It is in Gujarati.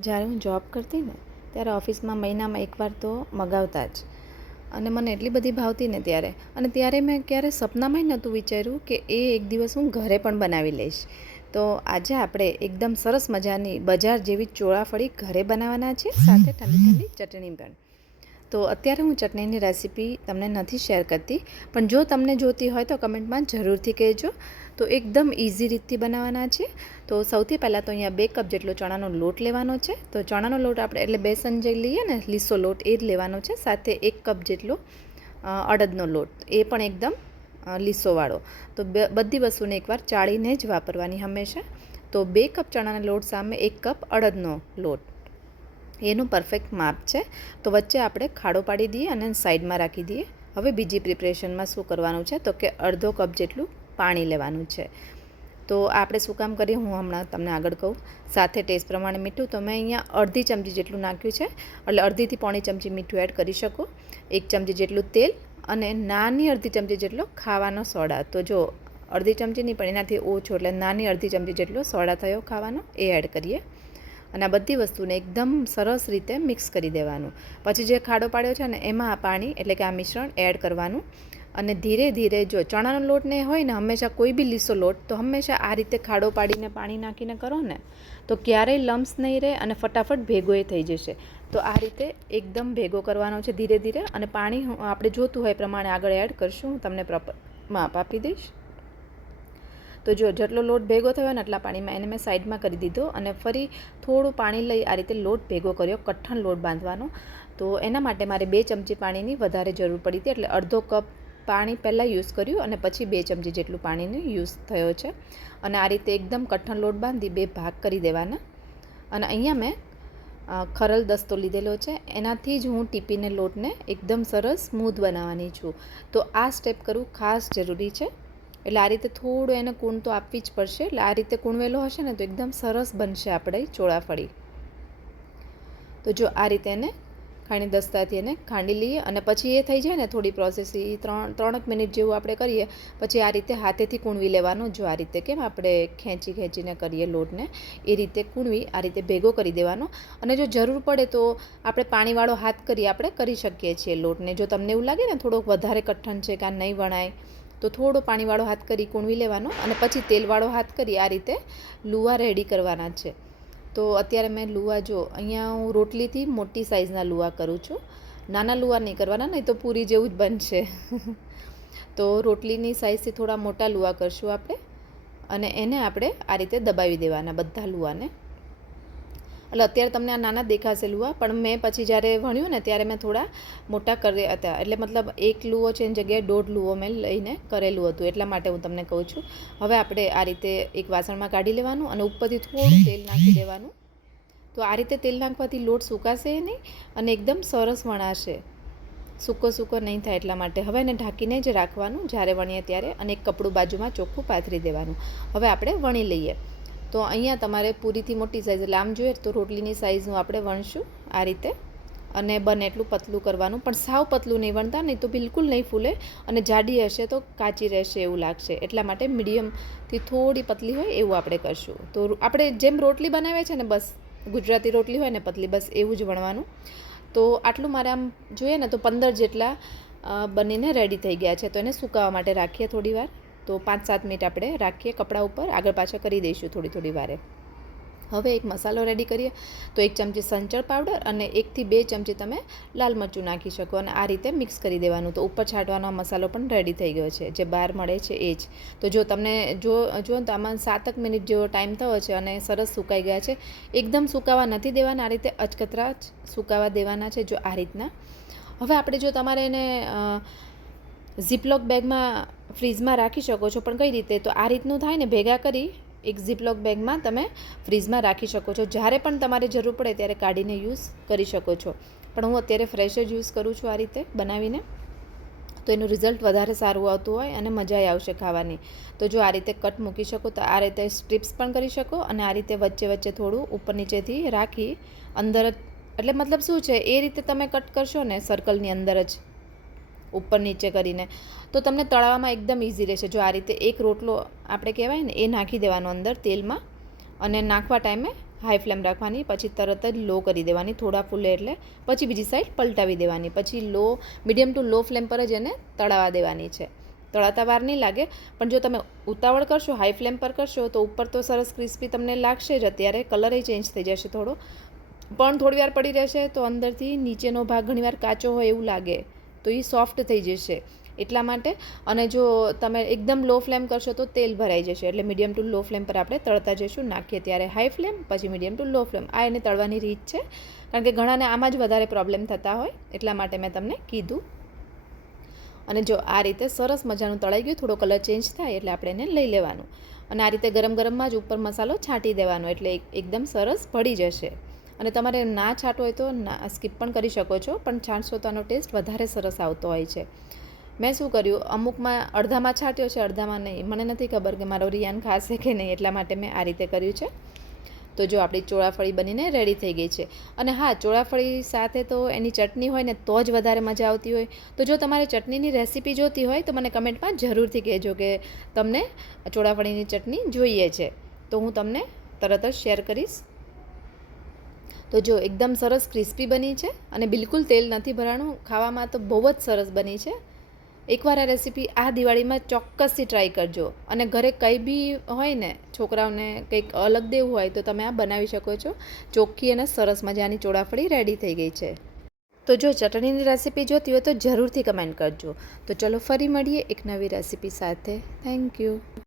જ્યારે હું જોબ કરતી ને, ત્યારે ઓફિસમાં મહિનામાં એકવાર તો મગાવતા જ. અને મને એટલી બધી ભાવતી ને ત્યારે. અને ત્યારે મેં ક્યારે સપનામાંય નહોતું વિચાર્યું કે એ એક દિવસ હું ઘરે પણ બનાવી લઈશ. તો આજે આપણે એકદમ સરસ મજાની બજાર જેવી ચોળાફળી ઘરે બનાવવાના છે સાથે ઠંડી ઠંડી ચટણી પણ. તો અત્યારે હું ચટણીની રેસીપી તમને નથી શેર કરતી, પણ જો તમને જોતી હોય તો કમેન્ટમાં જરૂરથી કહેજો. તો એકદમ ઇઝી રીતથી બનાવવાના છે. તો સૌથી પહેલાં તો અહીંયા બે કપ જેટલો ચણાનો લોટ લેવાનો છે. તો ચણાનો લોટ આપણે એટલે બેસન જે લઈએ ને, લીસો લોટ, એ જ લેવાનો છે. સાથે એક કપ જેટલો અડદનો લોટ, એ પણ એકદમ લીસોવાળો. તો બધી વસ્તુને એકવાર ચાળીને જ વાપરવાની હંમેશા. તો બે કપ ચણાના લોટ સામે એક કપ અડદનો લોટ. એનું પરફેક્ટ માપ છે. તો વચ્ચે આપણે ખાડો પાડી દઈએ અને સાઈડમાં રાખી દઈએ. હવે બીજી પ્રિપરેશનમાં શું કરવાનું છે? તો કે અડધો કપ જેટલું પાણી લેવાનું છે. તો આપણે શું કામ કરીએ? હું હમણાં તમને આગળ કહું. સાથે ટેસ્ટ પ્રમાણે મીઠું તો મેં અહીંયા અડધી ચમચી જેટલું નાખ્યું છે. એટલે અડધીથી પોણી ચમચી મીઠું એડ કરી શકો. એક ચમચી જેટલું તેલ અને નાની અડધી ચમચી જેટલો ખાવાનો સોડા. તો જો અડધી ચમચી નહીં, પણ એનાથી ઓછો એટલે નાની અડધી ચમચી જેટલો સોડા થયો ખાવાનો, એ એડ કરીએ. અને આ બધી વસ્તુને એકદમ સરસ રીતે મિક્સ કરી દેવાનું. પછી જે ખાડો પાડ્યો છે ને, એમાં આ પાણી એટલે કે આ મિશ્રણ એડ કરવાનું. અને ધીરે ધીરે જો ચણાનો લોટ ને હોય ને હંમેશા કોઈ બી લીસો લોટ, તો હંમેશા આ રીતે ખાડો પાડીને પાણી નાખીને કરો ને, તો ક્યારેય લમ્સ નહીં રહે અને ફટાફટ ભેગો એ થઈ જશે. તો આ રીતે એકદમ ભેગો કરવાનો છે ધીરે ધીરે અને પાણી આપણે જોતું હોય પ્રમાણે આગળ એડ કરશું, હું તમને પ્રોપર માપ આપી દઈશ. તો જો જેટલો લોટ ભેગો થયો ને એટલા પાણીમાં એને મેં સાઈડમાં કરી દીધો અને ફરી થોડું પાણી લઈ આ રીતે લોટ ભેગો કર્યો, કઠણ લોટ બાંધવાનો. તો એના માટે મારે બે ચમચી પાણીની વધારે જરૂર પડી હતી, એટલે અડધો કપ પાણી પહેલાં યુઝ કર્યું અને પછી બે ચમચી જેટલું પાણીનો યુઝ થયો છે. અને આ રીતે એકદમ કઠણ લોટ બાંધી બે ભાગ કરી દેવાના. અને અહીંયા મેં ખરલ દસ્તો લીધેલો છે. એનાથી જ હું ટીપીને લોટને એકદમ સરસ સ્મૂથ બનાવવાની છું. તો આ સ્ટેપ કરવું ખાસ જરૂરી છે. એટલે આ રીતે થોડું એને કૂણ તો આપવી જ પડશે. એટલે આ રીતે કૂણવેલો હશે ને તો એકદમ સરસ બનશે આપણે ચોળાફળી. તો જો આ રીતે એને ખાણી દસ્તાથી એને ખાંડી લઈએ અને પછી એ થઈ જાય ને થોડી પ્રોસેસ એ ત્રણ, ત્રણેક મિનિટ જેવું આપણે કરીએ, પછી આ રીતે હાથેથી કૂણવી લેવાનું જો આ રીતે કેમ આપણે ખેંચી, ખેંચીને કરીએ લોટને, એ રીતે કૂણવી, આ રીતે ભેગો કરી દેવાનો. અને જો જરૂર પડે તો આપણે પાણીવાળો હાથ કરી આપણે કરી શકીએ છીએ લોટને. જો તમને એવું લાગે ને થોડોક વધારે કઠણ છે કે આ નહીં વણાય, તો થોડો પાણીવાળો હાથ કરી કૂણવી લેવાનો અને પછી તેલવાળો હાથ કરી આ રીતે લુવા રેડી કરવાના છે. તો અત્યારે મેં લુવા, જો, અહીંયા હું રોટલીથી મોટી સાઇઝના લુવા કરું છું. નાના લુવા નહીં કરવાના, નહીં તો પૂરી જેવું જ બનશે. તો રોટલીની સાઇઝથી થોડા મોટા લુવા કરશું આપણે અને એને આપણે આ રીતે દબાવી દેવાના બધા લુવાને. એટલે અત્યારે તમને આ નાના દેખાશે લુઆ, પણ મેં પછી જ્યારે ભણ્યું ને ત્યારે મેં થોડા મોટા કર્યા હતા. એટલે મતલબ એક લુઓ છે એની જગ્યાએ દોઢ લુઓ મેં લઈને કરેલું હતું, એટલા માટે હું તમને કહું છું. હવે આપણે આ રીતે એક વાસણમાં કાઢી લેવાનું અને ઉપરથી થોડું તેલ નાખી દેવાનું. તો આ રીતે તેલ નાખવાથી લોટ સુકાશે નહીં અને એકદમ સરસ વણાશે. સૂકો સૂકો નહીં થાય એટલા માટે. હવે એને ઢાંકીને જ રાખવાનું જ્યારે વણીએ ત્યારે અને એક કપડું બાજુમાં ચોખ્ખું પાથરી દેવાનું. હવે આપણે વણી લઈએ. તો અહીંયા તમારે પૂરીથી મોટી સાઇઝ એટલે આમ જોઈએ તો રોટલીની સાઇઝનું આપણે વણશું આ રીતે. અને બને એટલું પતલું કરવાનું, પણ સાવ પતલું નહીં વણતા, નહીં તો બિલકુલ નહીં ફૂલે અને જાડી હશે તો કાચી રહેશે એવું લાગશે. એટલા માટે મીડિયમથી થોડી પતલી હોય એવું આપણે કરશું. તો આપણે જેમ રોટલી બનાવે છે ને, બસ ગુજરાતી રોટલી હોય ને પતલી, બસ એવું જ વણવાનું. તો આટલું મારે આમ જોઈએ ને, તો પંદર જેટલા બનીને રેડી થઈ ગયા છે. તો એને સુકાવા માટે રાખીએ થોડી વાર. તો પાંચ સાત મિનિટ આપણે રાખીએ કપડા ઉપર. આગળ પાછળ કરી દઈશું થોડી થોડી વારે. હવે એક મસાલો રેડી કરીએ. તો એક ચમચી સંચળ પાવડર અને એકથી બે ચમચી તમે લાલ મરચું નાખી શકો અને આ રીતે મિક્સ કરી દેવાનું. તો ઉપર છાંટવાનો મસાલો પણ રેડી થઈ ગયો છે. જે બહાર મળે છે એ જ. તો જો તમને જો જો તો આમાં સાતક મિનિટ જેવો ટાઈમ થયો છે અને સરસ સુકાઈ ગયા છે. એકદમ સુકાવા નથી દેવાના, આ રીતે અચકતરા સુકાવા દેવાના છે જો આ રીતના. હવે આપણે જો તમારે એને ઝીપલોક બેગમાં ફ્રીઝમાં રાખી શકો છો. પણ કઈ રીતે? તો આ રીતનું થાય ને ભેગા કરી એક ઝીપલોક બેગમાં તમે ફ્રીજમાં રાખી શકો છો. જ્યારે પણ તમારે જરૂર પડે ત્યારે કાઢીને યુઝ કરી શકો છો. પણ હું અત્યારે ફ્રેશ જ યુઝ કરું છું આ રીતે બનાવીને. તો એનું રિઝલ્ટ વધારે સારું આવતું હોય અને મજા આવશે ખાવાની. તો જો આ રીતે કટ મૂકી શકો, તો આ રીતે સ્ટ્રીપ્સ પણ કરી શકો અને આ રીતે વચ્ચે વચ્ચે થોડું ઉપર નીચેથી રાખી અંદર જ એટલે મતલબ શું છે? એ રીતે તમે કટ કરશો ને સર્કલની અંદર જ ઉપર નીચે કરીને. તો તમને તળાવવામાં એકદમ ઇઝી રહેશે. જો આ રીતે એક રોટલો આપણે કહેવાય ને, એ નાખી દેવાનો અંદર તેલમાં અને નાખવા ટાઈમે હાઈ ફ્લેમ રાખવાની, પછી તરત જ લો કરી દેવાની, થોડા ફૂલે એટલે પછી બીજી સાઈડ પલટાવી દેવાની. પછી low medium to low flame પર જ એને તળાવા દેવાની છે. તળાતા વાર નહીં લાગે, પણ જો તમે ઉતાવળ કરશો હાઈ ફ્લેમ પર કરશો, તો ઉપર તો સરસ ક્રિસ્પી તમને લાગશે જ. અત્યારે કલર ચેન્જ થઈ જશે થોડો. પણ થોડી વાર પડી રહેશે તો અંદરથી નીચેનો ભાગ ઘણીવાર કાચો હોય એવું લાગે. તો એ સોફ્ટ થઈ જશે. એટલા માટે અને જો તમે એકદમ લો ફ્લેમ કરશો તો તેલ ભરાઈ જશે. એટલે મીડિયમ ટુ લો ફ્લેમ પર આપણે તળતા જઈશું, નાખીએ ત્યારે હાઈ ફ્લેમ પછી મીડિયમ ટુ લો ફ્લેમ આ એને તળવાની રીત છે. કારણ કે ઘણાને આમાં જ વધારે પ્રોબ્લેમ થતા હોય, એટલા માટે મેં તમને કીધું. અને જો આ રીતે સરસ મજાનું તળાઈ ગયું, થોડો કલર ચેન્જ થાય એટલે આપણે એને લઈ લેવાનું. અને આ રીતે ગરમ ગરમમાં જ ઉપર મસાલો છાંટી દેવાનો, એટલે એકદમ સરસ ભળી જશે. અને તમારે ના છાંટો હોય તો ના, સ્કીપ પણ કરી શકો છો, પણ છાંટશો તો આનો ટેસ્ટ વધારે સરસ આવતો હોય છે. મેં શું કર્યું? અમુકમાં અડધામાં છાંટ્યો છે, અડધામાં નહીં. મને નથી ખબર કે મારો રિયાન ખાશે કે નહીં, એટલા માટે મેં આ રીતે કર્યું છે. તો જો આપણી ચોળાફળી બનીને રેડી થઈ ગઈ છે. અને હા, ચોળાફળી સાથે તો એની ચટણી હોય ને, તો જ વધારે મજા આવતી હોય. તો જો તમારે ચટણીની રેસીપી જોતી હોય, તો મને કમેન્ટમાં જરૂરથી કહેજો કે તમને ચોળાફળીની ચટણી જોઈએ છે. તો હું તમને તરત જ શેર કરીશ. તો જો એકદમ સરસ ક્રિસ્પી બની છે અને બિલકુલ તેલ નથી ભરાણું, ખાવામાં તો બહુ જ સરસ બની છે. એકવાર આ રેસીપી આ દિવાળીમાં ચોક્કસથી ટ્રાય કરજો. અને ઘરે કંઈ બી હોય ને, છોકરાઓને કંઈક અલગ દેવું હોય તો તમે આ બનાવી શકો છો. ચોખ્ખી અને સરસ મજાની ચોળાફળી રેડી થઈ ગઈ છે. તો જો ચટણીની રેસીપી જોતી હોય તો જરૂરથી કમેન્ટ કરજો. તો ચલો ફરી મળીએ એક નવી રેસીપી સાથે. Thank you